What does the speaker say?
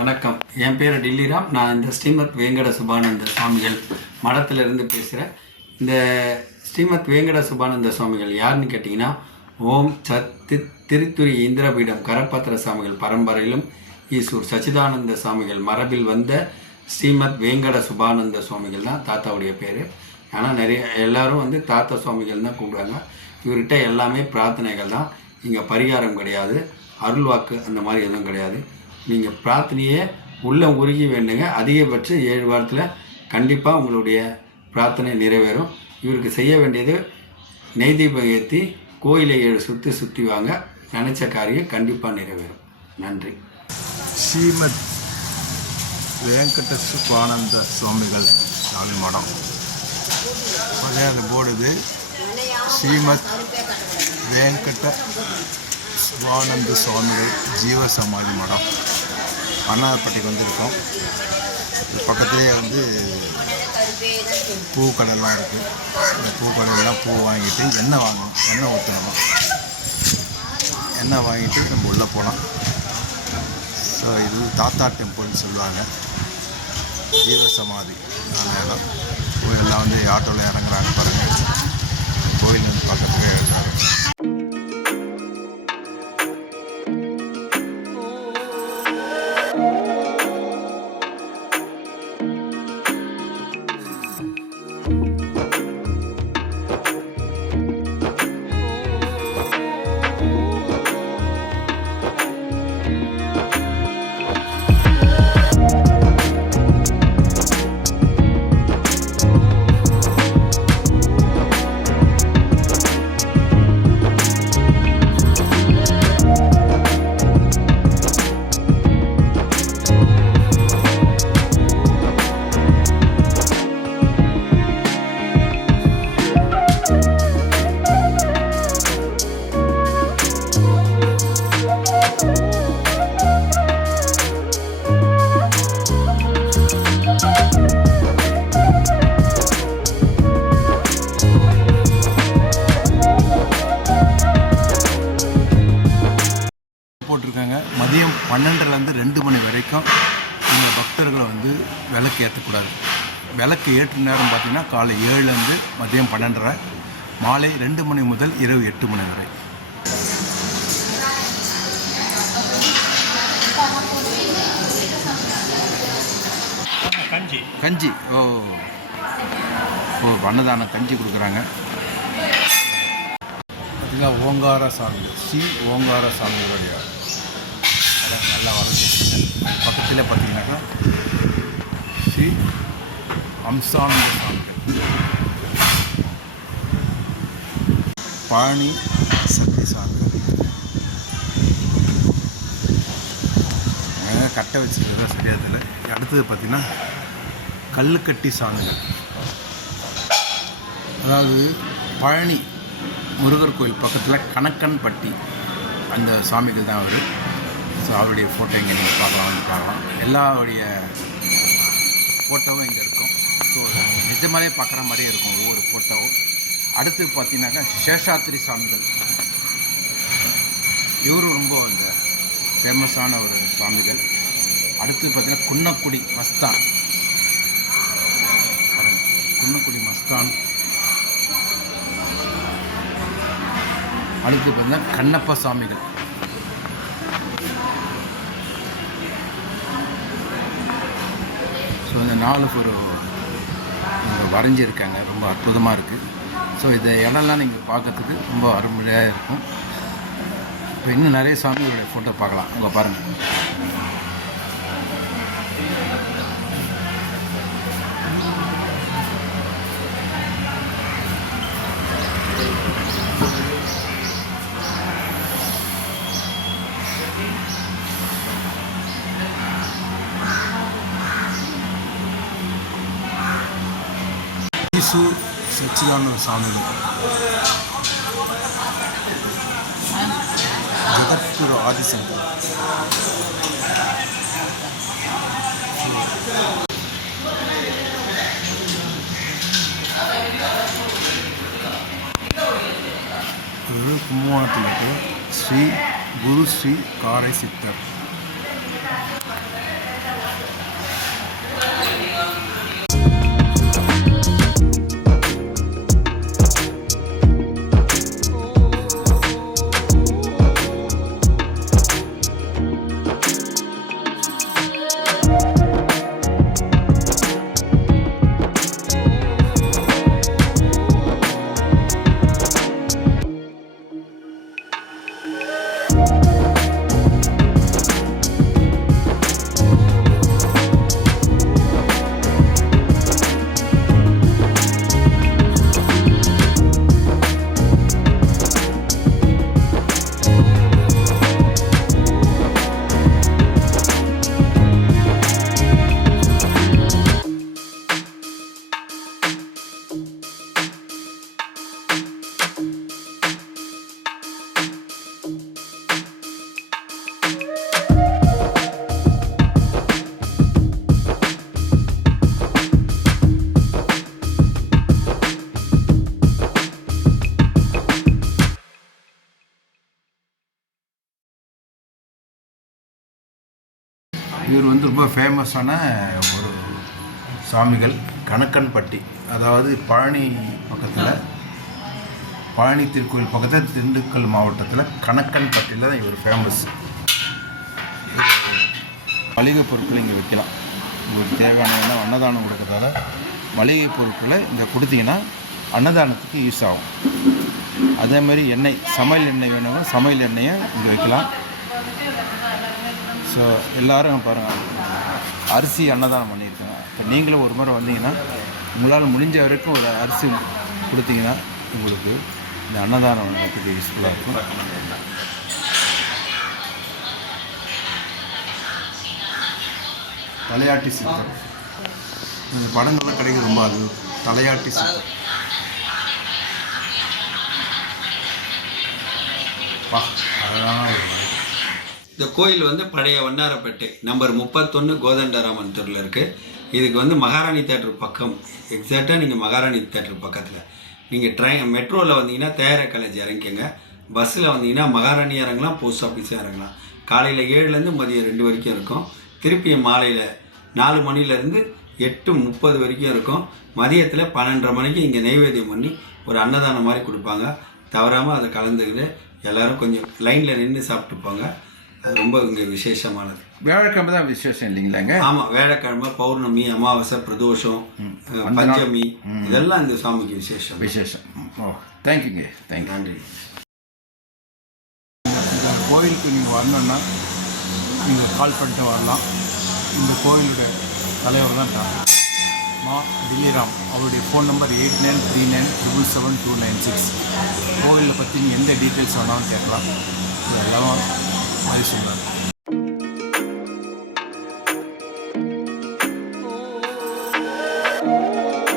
வணக்கம். என் பேர் டில்லிராம். நான் இந்த ஸ்ரீமத் வேங்கட சுபானந்த சுவாமிகள் மடத்திலிருந்து பேசுகிறேன். இந்த ஸ்ரீமத் வேங்கட சுபானந்த சுவாமிகள் யாருன்னு கேட்டிங்கன்னா, ஓம் சத்து திருத்துரி இந்திரபீடம் கரப்பத்திர சுவாமிகள் பரம்பரையிலும் ஈசூர் சச்சிதானந்த சுவாமிகள் மரபில் வந்த ஸ்ரீமத் வேங்கட சுபானந்த சுவாமிகள் தான் தாத்தாவுடைய பேர். ஆனால் எல்லோரும் தாத்தா சுவாமிகள் தான் கூப்பிடுவாங்க. இவர்கிட்ட எல்லாமே பிரார்த்தனைகள் தான். இங்கே பரிகாரம் கிடையாது, அருள்வாக்கு அந்த மாதிரி எதுவும் கிடையாது. நீங்கள் பிரார்த்தனையே உள்ள உருகி வேண்டுங்க. அதிகபட்சம் 7 வாரத்தில் கண்டிப்பாக உங்களுடைய பிரார்த்தனை நிறைவேறும். இவருக்கு செய்ய வேண்டியது நெய் தீபம் ஏற்றி கோயிலை 7 சுற்றி வாங்க. நினச்ச காரியம் கண்டிப்பாக நிறைவேறும். நன்றி. ஸ்ரீமத் வேங்கட சுபானந்த சுவாமிகள் சாமி மடம் பழைய போர்டு இது. ஸ்ரீமத் வேங்கட சுபானந்த சுவாமிகள் ஜீவ சமாதி மடம் அண்ணாப்பட்டிக்கு வந்திருக்கோம். பக்கத்துலேயே பூக்கடைலாம் இருக்குது. இந்த பூக்கடையெல்லாம் பூ வாங்கிட்டு எண்ணெய் வாங்கணும், எண்ணெய் ஊற்றணும். எண்ணெய் வாங்கிட்டு நம்ம உள்ளே போகலாம். ஸோ இது தாத்தா டெம்பிள்னு சொல்லுவாங்க, ஜீவ சமாதி. அந்த இடம் கோயிலெல்லாம் ஆட்டோவில் இறங்குறாங்க பாருங்கள். கோயில் பக்கத்துலேயே எழுதுறாங்க. போட்டிருக்காங்க. மதியம் 12லேருந்து 2 மணி வரைக்கும் இந்த பக்தர்களை விளக்கு ஏற்றக்கூடாது. விளக்கு ஏற்று நேரம் பார்த்திங்கன்னா காலை 7லேருந்து மதியம் 12:30, மாலை 2 மணி முதல் இரவு 8 மணி வரை. கஞ்சி அன்னதானம் கஞ்சி கொடுக்குறாங்க. பார்த்திங்கன்னா ஓங்கார சாமி, ஸ்ரீ ஓங்கார சாமிகளுடைய நல்லா வளர்ச்சி. பக்கத்தில் பார்த்தீங்கன்னாக்கா ஸ்ரீ அம்சானந்த சாமிகள், பழனி சக்தி சாமிகள் கட்டை வச்சுருக்கிறதா சரியாதில்லை. அடுத்தது பார்த்திங்கன்னா கல்லுக்கட்டி சாமிகள். அதாவது பழனி முருகர் கோயில் பக்கத்தில் கணக்கன்பட்டி அந்த சாமிகள் தான் அவர். ஸோ அவருடைய ஃபோட்டோ இங்கே நீங்கள் பார்க்கலாம். எல்லாருடைய ஃபோட்டோவும் இங்கே இருக்கும். ஸோ நிஜமாலே பார்க்குற மாதிரியே இருக்கும் ஒவ்வொரு ஃபோட்டோவும். அடுத்து பார்த்தீங்கன்னாக்கா சேஷாத்திரி சாமிகள். இவரும் ரொம்ப அந்த ஃபேமஸான ஒரு சாமிகள். அடுத்து பார்த்தீங்கன்னா குன்னக்குடி மஸ்தான். அடுத்து பார்த்தீங்கன்னா கண்ணப்ப சாமிகள். ஸோ இந்த 4 ஒரு வரைஞ்சிருக்காங்க, ரொம்ப அற்புதமாக இருக்குது. ஸோ இந்த இடம்லாம் நீங்கள் பார்க்கறதுக்கு ரொம்ப அருமையாக இருக்கும். இப்போ இன்னும் நிறைய சாமிகளுடைய ஃபோட்டோ பார்க்கலாம். அங்கே பாருங்கள். ஈசூர் சச்சிதானந்த சாமிகள், ஜெகத்குரு ஆதிசங்கர். கும்பகோணத்தில் ஸ்ரீ குரு ஸ்ரீ காரை சித்தர். இவர் வந்து ரொம்ப ஃபேமஸான ஒரு சாமிகள் கணக்கன்பட்டி, அதாவது பழனி பக்கத்தில், பழனி திருக்கோயில் பக்கத்தில் திண்டுக்கல் மாவட்டத்தில் கணக்கன்பட்டியில் தான் இவர் ஃபேமஸ். மளிகை பொருட்கள் இங்கே வைக்கலாம். உங்களுக்கு தேவையான எல்லாம் அன்னதானம் கொடுக்கறதால மளிகை பொருட்களை இங்கே கொடுத்தீங்கன்னா அன்னதானத்துக்கு யூஸ் ஆகும். அதேமாதிரி எண்ணெய், சமையல் எண்ணெய் வேணுங்க, சமையல் எண்ணெயை இங்கே வைக்கலாம். ஸோ எல்லோரும் பாருங்கள், அரிசி அன்னதானம் பண்ணியிருக்காங்க. இப்போ நீங்களும் ஒரு முறை வந்தீங்கன்னா உங்களால் முடிஞ்ச வரைக்கும் ஒரு அரிசி கொடுத்தீங்கன்னா உங்களுக்கு இந்த அன்னதானம் பண்ணுறதுக்கு யூஸ்ஃபுல்லாக இருக்கும். தலையாட்டி சித்தர், இந்த படங்கள்லாம் கிடைக்க ரொம்ப அது தலையாட்டி சித்தர். அழகான ஒரு இந்த கோயில் வந்து பழைய வண்ணாரப்பேட்டை நம்பர் 31 கோதண்டராமன் தெருவில் இருக்குது. இதுக்கு வந்து மகாராணி தேட்டர் பக்கம், எக்ஸாக்டாக நீங்கள் மகாராணி தேட்டர் பக்கத்தில் நீங்கள் மெட்ரோவில் வந்தீங்கன்னா தேர காலேஜ் இறங்கிக்கங்க. பஸ்ஸில் வந்தீங்கன்னா மகாராணி இறங்கலாம், போஸ்ட் ஆஃபீஸும் இறங்கலாம். காலையில் 7லேருந்து மதியம் 2 வரைக்கும் இருக்கும். திருப்பி மாலையில் 4 மணிலேருந்து 8:30 வரைக்கும் இருக்கும். மதியத்தில் 12:30 மணிக்கு இங்கே நைவேத்தியம் பண்ணி ஒரு அன்னதானம் மாதிரி கொடுப்பாங்க. தவறாமல் அதை கலந்துக்கிட்டு எல்லோரும் கொஞ்சம் லைனில் நின்று சாப்பிட்டுப்பாங்க. அது ரொம்ப இங்கே விசேஷமானது. வியாழக்கிழமை தான் விசேஷம் இல்லைங்களாங்க? ஆமாம், வியாழக்கிழமை, பௌர்ணமி, அமாவாசை, பிரதோஷம், பஞ்சமி, இதெல்லாம் இந்த சாமிக்கு விசேஷம். ஓ, தேங்க்யூங்க, தேங்க்யூ. நன்றி. இந்த கோயிலுக்கு நீங்கள் வரணுன்னா நீங்கள் கால் பண்ணிட்டு வரலாம். இந்த கோயிலோட தலைவர் தான் மா டில்லிராம். அவருடைய ஃபோன் நம்பர் 8939777296. கோயிலை பற்றி எந்த டீட்டெயில்ஸ் வேணாலும் கேட்கலாம். எல்லாம் மாதிரி சொன்னார்.